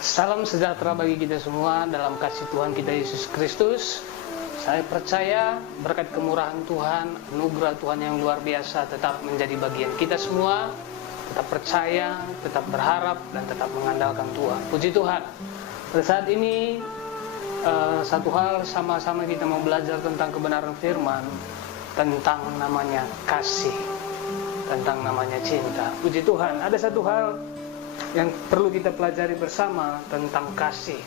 Salam sejahtera bagi kita semua dalam kasih Tuhan kita Yesus Kristus. Saya percaya berkat kemurahan Tuhan, anugerah Tuhan yang luar biasa tetap menjadi bagian kita semua. Tetap percaya, tetap berharap, dan tetap mengandalkan Tuhan. Puji Tuhan. Pada saat ini satu hal sama-sama kita mau belajar tentang kebenaran firman, tentang namanya kasih, tentang namanya cinta. Puji Tuhan. Ada satu hal yang perlu kita pelajari bersama tentang kasih.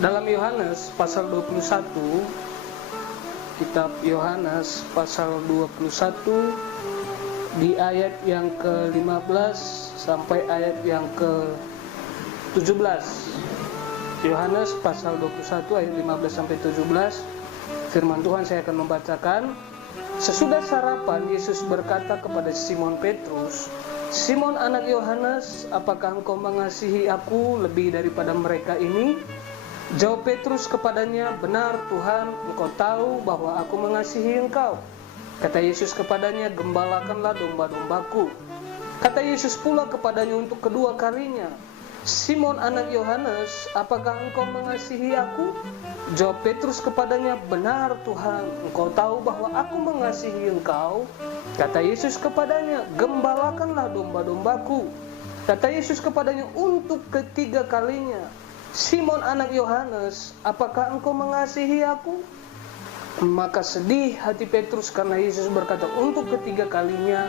Dalam Yohanes pasal 21, kitab Yohanes pasal 21 di ayat yang ke-15 sampai ayat yang ke-17. Yohanes pasal 21 ayat 15 sampai 17. Firman Tuhan saya akan membacakan. Sesudah sarapan, Yesus berkata kepada Simon Petrus, "Simon anak Yohanes, apakah engkau mengasihi aku lebih daripada mereka ini?" Jawab Petrus kepadanya, "Benar Tuhan, engkau tahu bahwa aku mengasihi engkau." Kata Yesus kepadanya, "Gembalakanlah domba-dombaku." Kata Yesus pula kepadanya untuk kedua kalinya, "Simon anak Yohanes, apakah engkau mengasihi aku?" Jawab Petrus kepadanya, "Benar Tuhan, engkau tahu bahwa aku mengasihi engkau." Kata Yesus kepadanya, "Gembalakanlah domba-dombaku." Kata Yesus kepadanya untuk ketiga kalinya, "Simon anak Yohanes, apakah engkau mengasihi aku?" Maka sedih hati Petrus karena Yesus berkata untuk ketiga kalinya,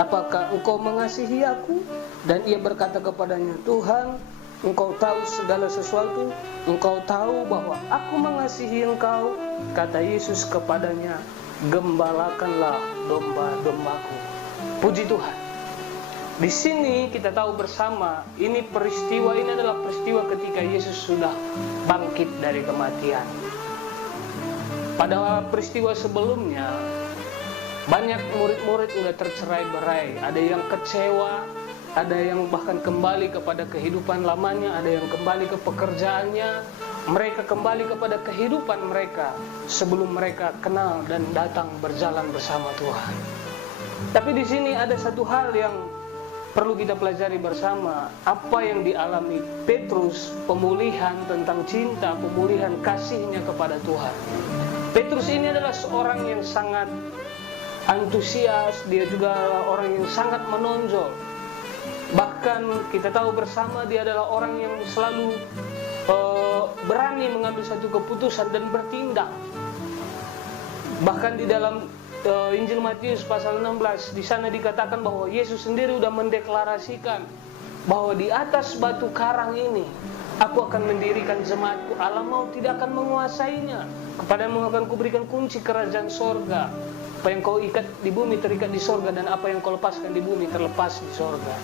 "Apakah engkau mengasihi aku?" Dan ia berkata kepadanya, "Tuhan, engkau tahu segala sesuatu, engkau tahu bahwa aku mengasihi engkau." Kata Yesus kepadanya, "Gembalakanlah domba-dombaku." Puji Tuhan. Di sini kita tahu bersama, ini adalah peristiwa ketika Yesus sudah bangkit dari kematian. Pada peristiwa sebelumnya, banyak murid-murid sudah tercerai-berai. Ada yang kecewa, ada yang bahkan kembali kepada kehidupan lamanya, ada yang kembali ke pekerjaannya. Mereka kembali kepada kehidupan mereka sebelum mereka kenal dan datang berjalan bersama Tuhan. Tapi di sini ada satu hal yang perlu kita pelajari bersama. Apa yang dialami Petrus, pemulihan tentang cinta, pemulihan kasihnya kepada Tuhan. Petrus ini adalah seorang yang sangat antusias, dia juga orang yang sangat menonjol. Bahkan kita tahu bersama dia adalah orang yang selalu berani mengambil satu keputusan dan bertindak. Bahkan di dalam Injil Matius pasal 16, di sana dikatakan bahwa Yesus sendiri sudah mendeklarasikan bahwa di atas batu karang ini aku akan mendirikan jemaatku, alam maut tidak akan menguasainya. Kepadamu akan kuberikan kunci kerajaan sorga. Apa yang kau ikat di bumi terikat di sorga, dan apa yang kau lepaskan di bumi terlepas di sorga.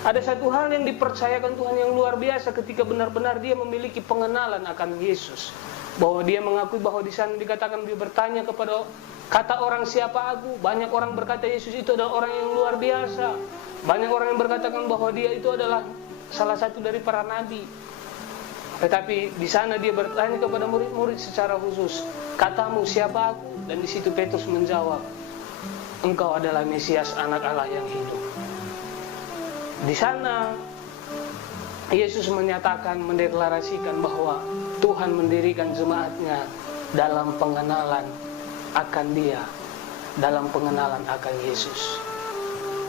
Ada satu hal yang dipercayakan Tuhan yang luar biasa ketika benar-benar dia memiliki pengenalan akan Yesus. Bahwa dia mengakui bahwa di sana dikatakan dia bertanya kepada kata orang, "Siapa aku?" Banyak orang berkata Yesus itu adalah orang yang luar biasa. Banyak orang yang berkatakan bahwa dia itu adalah salah satu dari para nabi. Tetapi di sana dia bertanya kepada murid-murid secara khusus, "Katamu siapa aku?" Dan di situ Petrus menjawab, "Engkau adalah Mesias, anak Allah yang hidup." Di sana Yesus menyatakan, mendeklarasikan bahwa Tuhan mendirikan jemaatnya dalam pengenalan akan Dia, dalam pengenalan akan Yesus.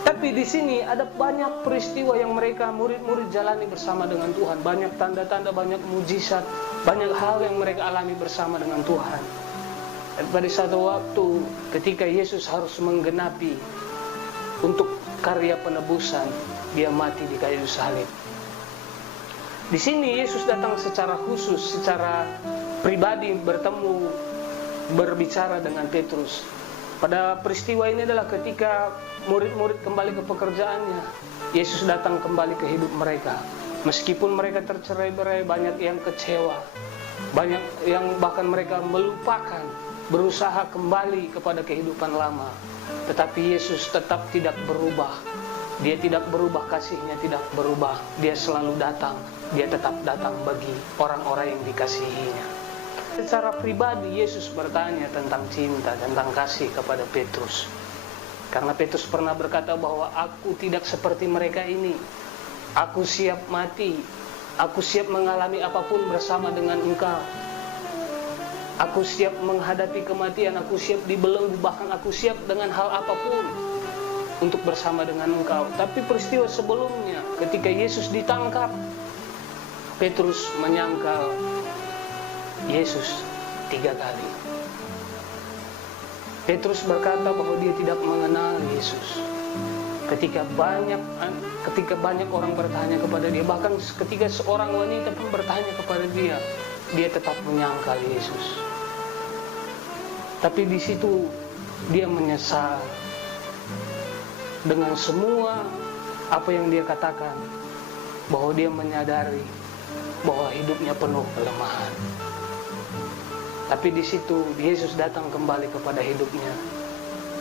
Tapi di sini ada banyak peristiwa yang mereka murid-murid jalani bersama dengan Tuhan. Banyak tanda-tanda, banyak mujizat, banyak hal yang mereka alami bersama dengan Tuhan. Dan pada satu waktu ketika Yesus harus menggenapi untuk karya penebusan, Dia mati di kayu salib. Di sini Yesus datang secara khusus, secara pribadi bertemu, berbicara dengan Petrus. Pada peristiwa ini adalah ketika murid-murid kembali ke pekerjaannya. Yesus datang kembali ke hidup mereka. Meskipun mereka tercerai-berai, banyak yang kecewa, banyak yang bahkan mereka melupakan, berusaha kembali kepada kehidupan lama. Tetapi Yesus tetap tidak berubah. Dia tidak berubah, kasihnya tidak berubah. Dia selalu datang. Dia tetap datang bagi orang-orang yang dikasihinya. Secara pribadi Yesus bertanya tentang cinta, tentang kasih kepada Petrus. Karena Petrus pernah berkata bahwa aku tidak seperti mereka ini. Aku siap mati Aku siap mengalami apapun bersama dengan Engkau. Aku siap menghadapi kematian, aku siap dibelenggu, bahkan aku siap dengan hal apapun untuk bersama dengan Engkau. Tapi peristiwa sebelumnya, ketika Yesus ditangkap, Petrus menyangkal Yesus 3 kali. Petrus berkata bahwa dia tidak mengenal Yesus. Ketika banyak orang bertanya kepada dia, bahkan ketika seorang wanita pun bertanya kepada dia, dia tetap menyangkal Yesus. Tapi di situ dia menyesal dengan semua apa yang dia katakan, bahwa dia menyadari bahwa hidupnya penuh kelemahan. Tapi di situ Yesus datang kembali kepada hidupnya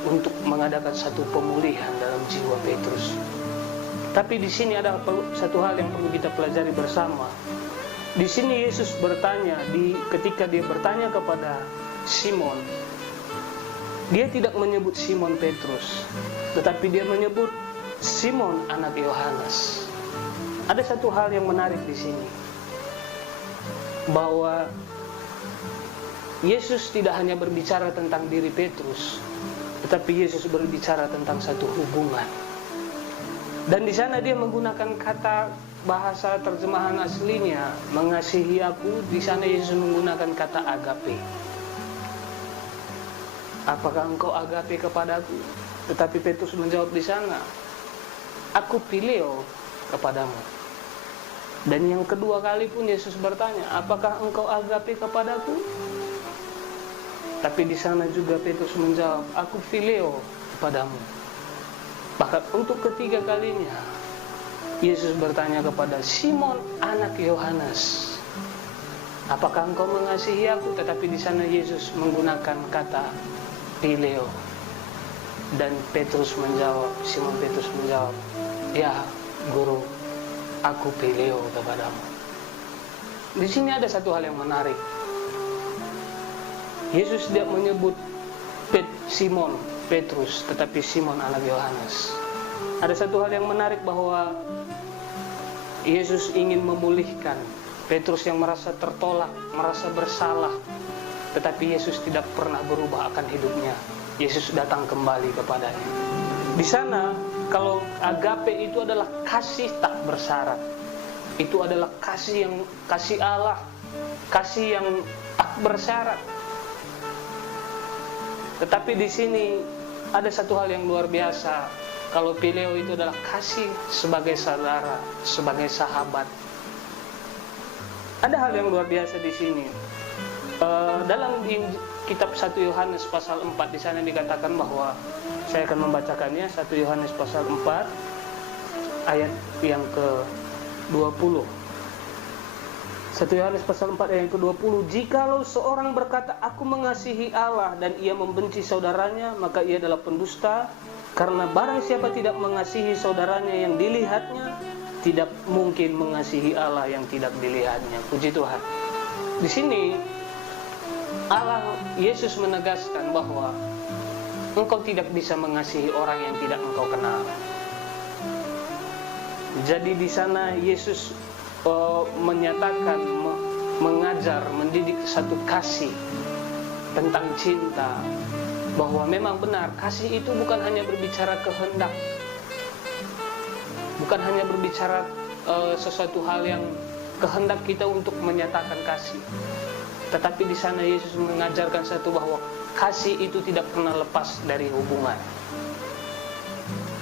untuk mengadakan satu pemulihan dalam jiwa Petrus. Tapi di sini ada satu hal yang perlu kita pelajari bersama. Di sini Yesus bertanya, ketika dia bertanya kepada Simon, dia tidak menyebut Simon Petrus, tetapi dia menyebut Simon anak Yohanes. Ada satu hal yang menarik di sini, bahwa Yesus tidak hanya berbicara tentang diri Petrus, tetapi Yesus berbicara tentang satu hubungan. Dan di sana dia menggunakan kata bahasa terjemahan aslinya, mengasihi aku. Di sana Yesus menggunakan kata agape. Apakah engkau agape kepadaku? Tetapi Petrus menjawab di sana, aku phileo kepadamu. Dan yang kedua kali pun Yesus bertanya, apakah engkau agape kepadaku? Tapi di sana juga Petrus menjawab, aku phileo kepadamu. Bahkan untuk ketiga kalinya Yesus bertanya kepada Simon anak Yohanes, apakah engkau mengasihi aku? Tetapi di sana Yesus menggunakan kata phileo. Dan Petrus menjawab, Simon Petrus menjawab, ya guru, aku phileo kepadamu. Di sini ada satu hal yang menarik. Yesus tidak menyebut Simon Petrus, tetapi Simon anak Yohanes. Ada satu hal yang menarik, bahwa Yesus ingin memulihkan Petrus yang merasa tertolak, merasa bersalah, tetapi Yesus tidak pernah berubah akan hidupnya. Yesus datang kembali kepadanya. Di sana, kalau agape itu adalah kasih tak bersyarat. Itu adalah kasih Allah, kasih yang tak bersyarat. Tetapi di sini ada satu hal yang luar biasa. Kalau phileo itu adalah kasih sebagai saudara, sebagai sahabat. Ada hal yang luar biasa di sini. Dalam kitab 1 Yohanes pasal 4, di sana dikatakan bahwa, saya akan membacakannya, 1 Yohanes pasal 4 ayat yang ke-20. 1 Yohanes pasal 4 ayat yang ke-20, jikalau seorang berkata aku mengasihi Allah dan ia membenci saudaranya, maka ia adalah pendusta. Karena barang siapa tidak mengasihi saudaranya yang dilihatnya, tidak mungkin mengasihi Allah yang tidak dilihatnya. Puji Tuhan. Di sini Yesus menegaskan bahwa engkau tidak bisa mengasihi orang yang tidak engkau kenal. Jadi di sana Yesus menyatakan, mengajar, mendidik satu kasih tentang cinta, bahwa memang benar kasih itu bukan hanya berbicara kehendak, bukan hanya berbicara sesuatu hal yang kehendak kita untuk menyatakan kasih, tetapi di sana Yesus mengajarkan satu, bahwa kasih itu tidak pernah lepas dari hubungan.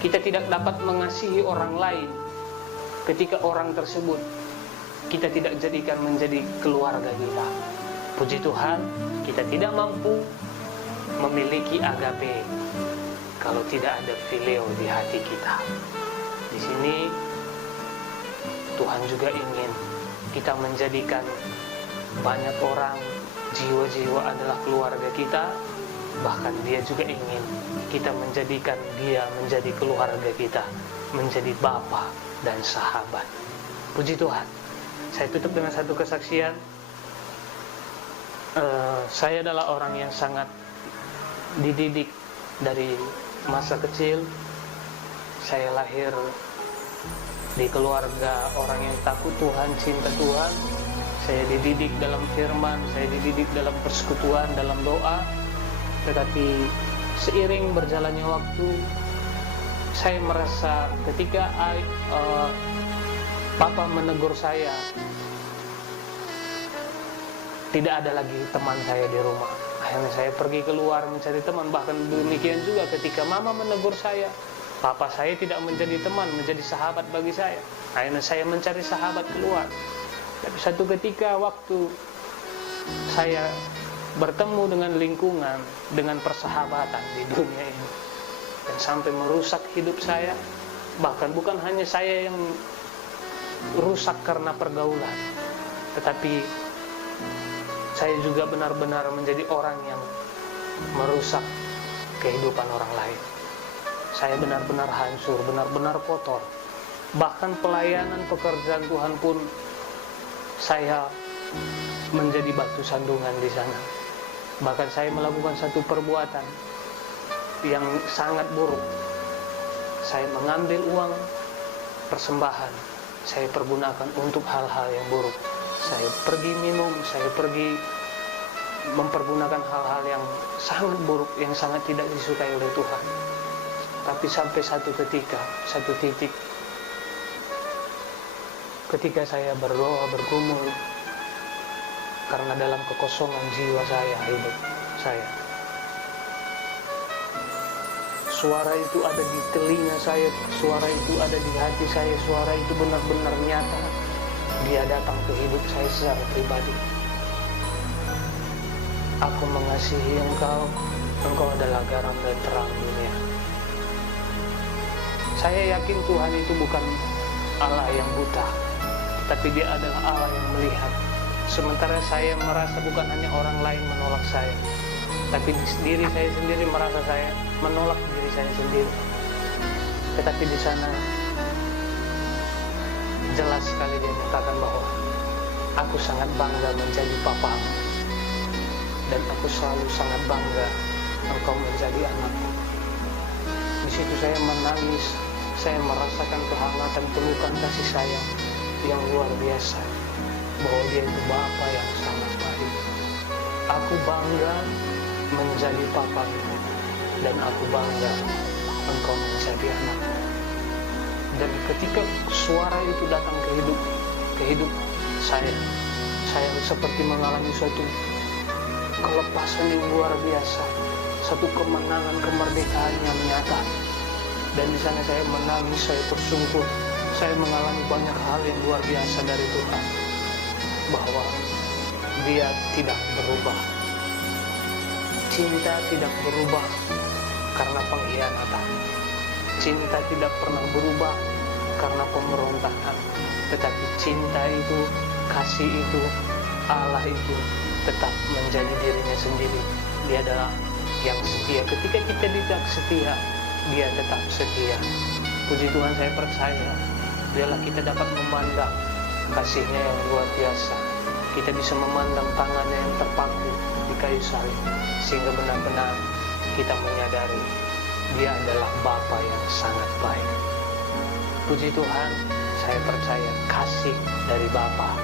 Kita tidak dapat mengasihi orang lain ketika orang tersebut kita tidak jadikan menjadi keluarga kita. Puji Tuhan, kita tidak mampu memiliki agape kalau tidak ada phileo di hati kita. Di sini Tuhan juga ingin kita menjadikan banyak orang, jiwa-jiwa adalah keluarga kita. Bahkan dia juga ingin kita menjadikan dia menjadi keluarga kita, menjadi bapa dan sahabat. Puji Tuhan. Saya tutup dengan satu kesaksian. Saya adalah orang yang sangat dididik dari masa kecil. Saya lahir di keluarga orang yang takut Tuhan, cinta Tuhan. Saya dididik dalam firman, saya dididik dalam persekutuan, dalam doa. Tetapi seiring berjalannya waktu, saya merasa ketika Papa menegur saya, tidak ada lagi teman saya di rumah. Akhirnya saya pergi keluar mencari teman. Bahkan demikian juga ketika Mama menegur saya, Papa saya tidak menjadi teman, menjadi sahabat bagi saya. Akhirnya saya mencari sahabat keluar. Tapi satu ketika waktu saya bertemu dengan lingkungan, dengan persahabatan di dunia ini, dan sampai merusak hidup saya. Bahkan bukan hanya saya yang rusak karena pergaulan, tetapi saya juga benar-benar menjadi orang yang merusak kehidupan orang lain. Saya benar-benar hancur, benar-benar kotor. Bahkan pelayanan pekerjaan Tuhan pun saya menjadi batu sandungan di sana. Bahkan saya melakukan satu perbuatan yang sangat buruk. Saya mengambil uang persembahan, saya pergunakan untuk hal-hal yang buruk. Saya pergi minum, saya pergi mempergunakan hal-hal yang sangat buruk, yang sangat tidak disukai oleh Tuhan. Tapi sampai satu titik, ketika saya berdoa, bergumul, karena dalam kekosongan jiwa saya, hidup saya, suara itu ada di telinga saya, suara itu ada di hati saya, suara itu benar-benar nyata. Dia datang ke hidup saya secara pribadi. Aku mengasihi engkau, engkau adalah garam dan terang dunia. Saya yakin Tuhan itu bukan Allah yang buta, tapi Dia adalah Allah yang melihat. Sementara saya merasa bukan hanya orang lain menolak saya, tapi diri saya sendiri merasa saya menolak diri saya sendiri. Tetapi di sana jelas sekali Dia mengatakan bahwa aku sangat bangga menjadi papamu, dan aku selalu sangat bangga engkau menjadi anakku. Di situ saya menangis, saya merasakan kehangatan pelukan kasih sayang yang luar biasa, bahwa Dia itu Bapa yang sangat baik. Aku bangga menjadi papamu, dan aku bangga engkau menjadi anakku. Dan ketika suara itu datang ke hidup saya seperti mengalami suatu kelepasan yang luar biasa, satu kemenangan, kemerdekaan yang nyata. Dan di sana saya menangis, saya tersungkur, saya mengalami banyak hal yang luar biasa dari Tuhan, bahwa Dia tidak berubah. Cinta tidak berubah karena pengkhianatan. Cinta tidak pernah berubah karena pemberontakan. Tetapi cinta itu, kasih itu, Allah itu tetap menjadi dirinya sendiri. Dia adalah yang setia. Ketika kita tidak setia, Dia tetap setia. Puji Tuhan, saya percaya biarlah kita dapat memandang kasih-Nya yang luar biasa. Kita bisa memandang tangannya yang terpaku di kayu salib, sehingga benar-benar kita menyadari Dia adalah Bapa yang sangat baik. Puji Tuhan, saya percaya kasih dari Bapa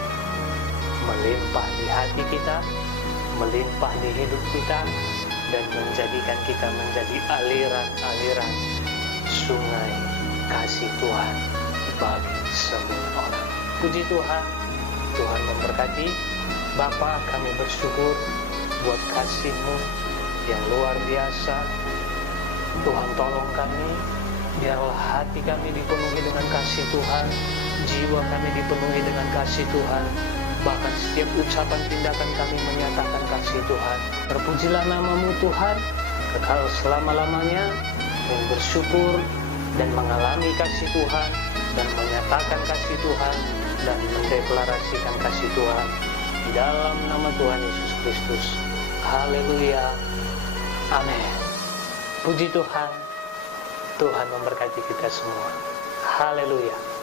melimpah di hati kita, melimpah di hidup kita, dan menjadikan kita menjadi aliran-aliran sungai kasih Tuhan bagi semua orang. Puji Tuhan, Tuhan memberkati. Bapa, kami bersyukur buat kasih-Mu yang luar biasa. Tuhan, tolong kami, biarlah hati kami dipenuhi dengan kasih Tuhan, jiwa kami dipenuhi dengan kasih Tuhan. Bahkan setiap ucapan tindakan kami menyatakan kasih Tuhan. Terpujilah nama-Mu Tuhan, kekal selama-lamanya, dan bersyukur dan mengalami kasih Tuhan, dan menyatakan kasih Tuhan, dan mendeklarasikan kasih Tuhan di dalam nama Tuhan Yesus Kristus. Haleluya. Amin. Puji Tuhan. Tuhan memberkati kita semua. Haleluya.